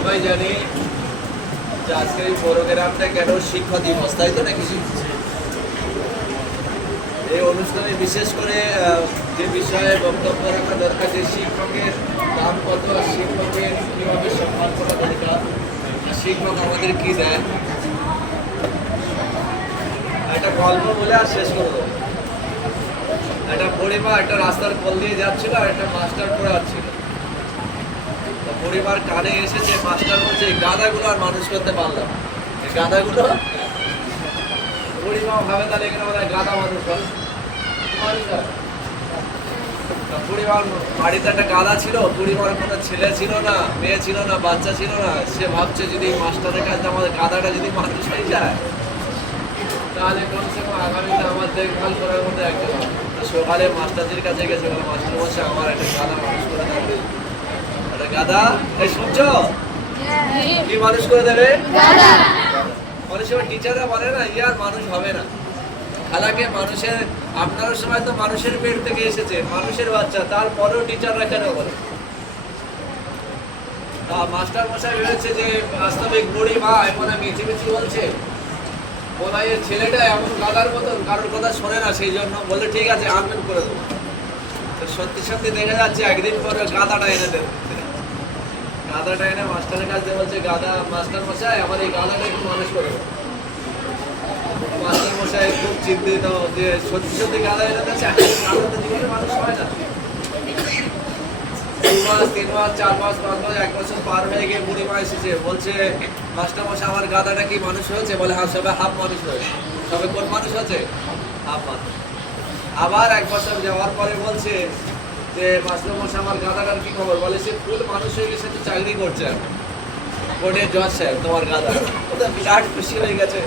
সবাই জানি যে আজকের এই প্রোগ্রামটা কেন শিক্ষা দিবস, তাই তো নাকি? এই অনুষ্ঠানে বিশেষ করে যে বিষয়ে বক্তব্য রাখা দরকার, যে শিক্ষকের দাম কত, আর শিক্ষকের কীভাবে সম্মান করা দরকার, আর শিক্ষক আমাদের কী দেয়, একটা গল্প বলে আর শেষ করে দেবো। একটা পরিবার একটা রাস্তার কোল দিয়ে যাচ্ছিল আর একটা মাস্টার পড়ে যাচ্ছিল। পরিবার কানে এসেছে, মাস্টার বলছে এই গাধাগুলো আর মানুষ করতে পারলাম, এই গাধাগুলো। পরিবার ভাবে তাহলে এখানে বলে গাধা মানুষ হয়। পরিবার বাড়িতে একটা গাধা ছিল, পরিবার কোনো ছেলে ছিল না, মেয়ে ছিল না, বাচ্চা ছিল না। সে ভাবছে যদি মাস্টারের কাছে আমাদের গাধাটা যদি মানুষ হয়ে যায় তাহলে কমসে কম আগামীতে আমার দেখভাল করার মতো একজন। সকালে মাস্টারদের কাছে গেছে, বলে মাস্টার বসে আমার একটা গাধা মানুষ করে দেবে। একটা গাধা, এই শুনছো, কি মানুষ করে দেবে? অনেক সময় টিচাররা বলে না ইয়ার মানুষ হবে না। হালাকে মানুষের, আপনার সময় তো মানুষের পেট থেকে এসেছে, মানুষের বাচ্চা, তারপরেও টিচাররা কেন বলে? মাস্টার মশাই ভেবেছে যে বাস্তবিক বুড়ি মা এমন মিছিমিছি বলছে, বোধহয় এর ছেলেটা এমন গাদার মতন, কারোর কথা শোনে না, সেই জন্য বলে ঠিক আছে আনবেন করে দেবো। সত্যি সত্যি দেখা যাচ্ছে একদিন পরে গাদাটা এনে দেবে। গাদাটা এনে মাস্টারের কাছে বলছে, গাদা মাস্টার মশাই আমার এই গাদাটা একটু মানুষ করে দেবো। মাস্টার মশাই খুব চিন্তিত যে সত্যি সত্যি গাদা এনে দিচ্ছে, গাদা তো জীবনে মানুষ হয় না। 2 মাস 3 মাস 4 মাস 5 মাস 1 বছর পার হয়ে গিয়ে বুড়ি মা এসেছে, বলছে মাস্টার মশাই আমার গাদাটা কি মানুষ হয়েছে? বলে হ্যাঁ, সবে হাফ মানুষ হয়েছে। সবে কোন মানুষ হয়েছে? হাফ মানুষ। আবার 1 বছর যাওয়ার পরে বলছে যে মাস্টার মশাই আমার গাদাটার কি খবর? বলে সে ফুল মানুষ হয়ে গেছে, তো চাকরি করছে কোর্টে জজ সাহেব, তোমার গাদা। ওটা বিরাট খুশি হয়ে গেছে,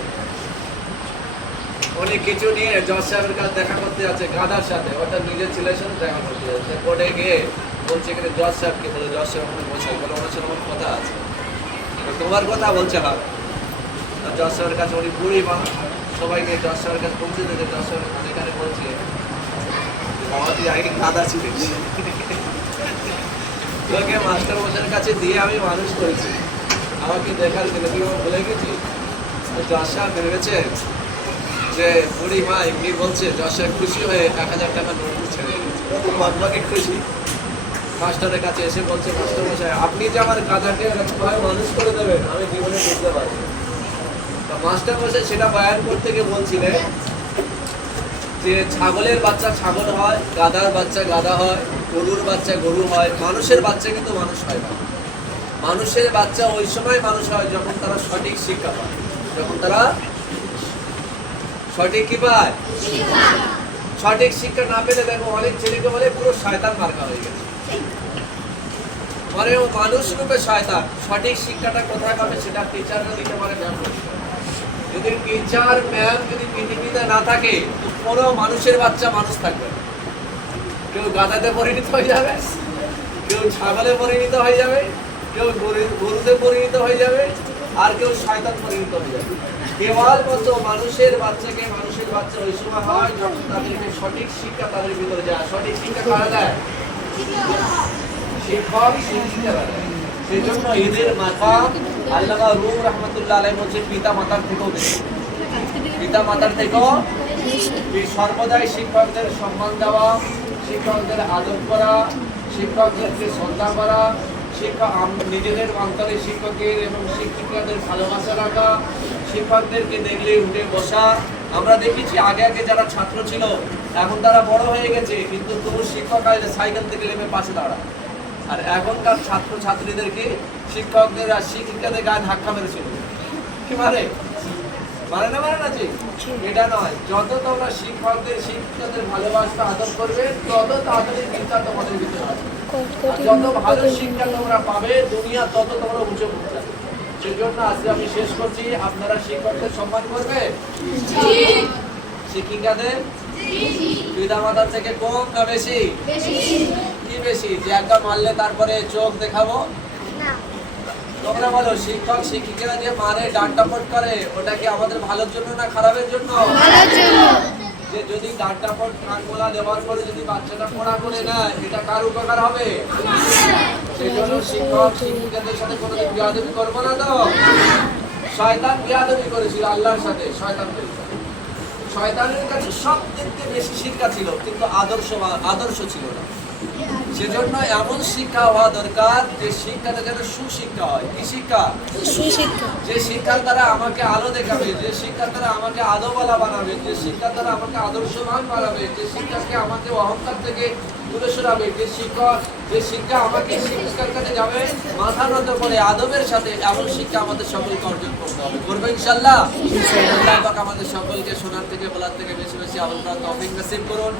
অনেক কিছু নিয়ে জজ সাহেবের কাছে দেখা করতে যাচ্ছে গাদার সাথে, ওটা নিজের ছেলের সাথে দেখা করতে যাচ্ছে। কোর্টে গিয়ে বলছে এখানে জজ সাহেবকে, বলে জজ সাহেব ওখানে বসে, বলে ওনার সাথে আমার কথা আছে। তোমার কথা বলছে না, জজ সাহেবের কাছে উনি বুড়ি মা সবাইকে জজ সাহেবের কাছে পৌঁছে দিতে, জজ সাহেব এখানে বলছে আমাদের আগে গাদা ছিল, তোকে মাস্টার মশাইয়ের কাছে দিয়ে আমি মানুষ করেছি, আমাকে দেখার জন্য তুই আমার ভুলে গেছি। জজ সাহেব ভেবেছে যে বুড়ি মা এমনি বলছে, জজ সাহেব খুশি হয়ে 1000 টাকা নোট ছেড়ে দিয়েছে, খুশি। মাস্টারের কাছে এসে বলছে, মাস্টার মশাই আপনি যে আমার গাধাকে মানুষ করে দেবেন আমি জীবনে বুঝতে পারি। মাস্টার মশাই সেটা বয়ান করতে গিয়ে বলছিলেন যে ছাগলের বাচ্চা ছাগল হয়, গাধার বাচ্চা গাধা হয়, গরুর বাচ্চা গরু হয়, মানুষের বাচ্চা কিন্তু মানুষ হয় না। মানুষের বাচ্চা ওই সময় মানুষ হয় যখন তারা সঠিক শিক্ষা পায়, যখন তারা সঠিক কি পায়, সঠিক শিক্ষা না পেলে দেখো অনেক ছেলেকে বলে পুরো শয়তান মার্কা হয়ে গেছে, মানে ও মানুষ রূপে শয়তান। সঠিক শিক্ষাটা কোথায় পাবে সেটা টিচাররা দিতে পারে, ম্যাম। যদি টিচার ম্যাম যদি পৃথিবীতে না থাকে তো কোনো মানুষের বাচ্চা মানুষ থাকবে না। কেউ গাধাতে পরিণত হয়ে যাবে, কেউ ছাগলে পরিণত হয়ে যাবে, কেউ গরুতে পরিণত হয়ে যাবে, আর কেউ শয়তান পরিণত হয়ে যাবে। কেবলমাত্র মানুষের বাচ্চাকে মানুষের বাচ্চা ওই সময় হয় যখন তাদেরকে সঠিক শিক্ষা তাদের ভিতরে যায়। সঠিক শিক্ষা কারা দেয়? শিক্ষক শিক্ষিকারা দেয়। সেই জন্য এদের মাকাম আল্লামা রুম রহমতুল্লাহ আলাইহি বলছে পিতা মাতার থেকেও বেশি, পিতা মাতার থেকেও সর্বদাই শিক্ষকদের সম্মান দেওয়া, শিক্ষকদের আদর করা, শিক্ষকদেরকে শ্রদ্ধা করা, নিজেদের অন্তরে শিক্ষকের এবং শিক্ষিকাদের ভালোবাসা রাখা, শিক্ষকদেরকে দেখলে উঠে বসা। আমরা দেখেছি আগে আগে যারা ছাত্র ছিল এখন তারা বড় হয়ে গেছে, কিন্তু তবু শিক্ষক আসলে সাইকেল থেকে নেমে পাশে দাঁড়ায়। আর এখনকার ছাত্র ছাত্রীদেরকে শিক্ষকদের আর শিক্ষিকাদের গায়ে ধাক্কা মেরেছিল, কি মানে মানে না যে এটা নয়। যত তোমরা শিক্ষকদের শিক্ষিকাদের ভালোবাসা আদর করবে তত তাড়াতাড়ি চিন্তা তোমাদের ভিতরে আসবে, যত ভালো শিক্ষা তোমরা পাবে দুনিয়া তত তোমরা উঁচু উঠবে। সেই জন্য আজকে আমি শেষ করছি, আপনারা শিক্ষকদের সম্মান করবে, শিক্ষিকাদের পিতা মাতার থেকে কম না বেশি? কি বেশি? যে একটা মারলে তারপরে চোখ দেখাবো? তোমরা বলো, শিক্ষক শিক্ষিকারা যে মারে ডান্টাপট করে ওটা কি আমাদের ভালোর জন্য না খারাপের জন্য? যে যদি ডান্টাপট কান মোলা দেওয়ার পরে যদি বাচ্চাটা পড়া করে নেয় এটা কার উপকার হবে? সেই জন্য শিক্ষক শিক্ষিকাদের সাথে কোনোদিন বিয়াদবি করবো না তো। শয়তান বিয়াদবি করেছিল আল্লাহর সাথে, শয়তানের কাছে সবথেকে বেশি শিক্ষা ছিল, কিন্তু আদর্শ ছিল না। সেজন্য এমন শিক্ষা হওয়া দরকার যে শিক্ষাটা যেন সুশিক্ষা হয়। কি শিক্ষা? সুশিক্ষা। যে শিক্ষার দ্বারা আমাকে আলো দেখাবে, যে শিক্ষার দ্বারা আমাকে আদোওয়ালা বানাবে, যে শিক্ষার দ্বারা আমাকে আদর্শবান বানাবে, যে শিক্ষাকে আমাকে অহংকার থেকে দূরে সরাবে, যে শিক্ষা আমাকে শিক্ষার কাছে যাবে মাথা নত করে আদবের সাথে, এমন শিক্ষা আমাদের সকলকে অর্জন করতে হবে। করবে ইনশাআল্লাহ। আল্লাহ পাক আমাদের সকলকে শোনার থেকে বলার থেকে বেশি বেশি আমল করার তৌফিক নসিব করুন।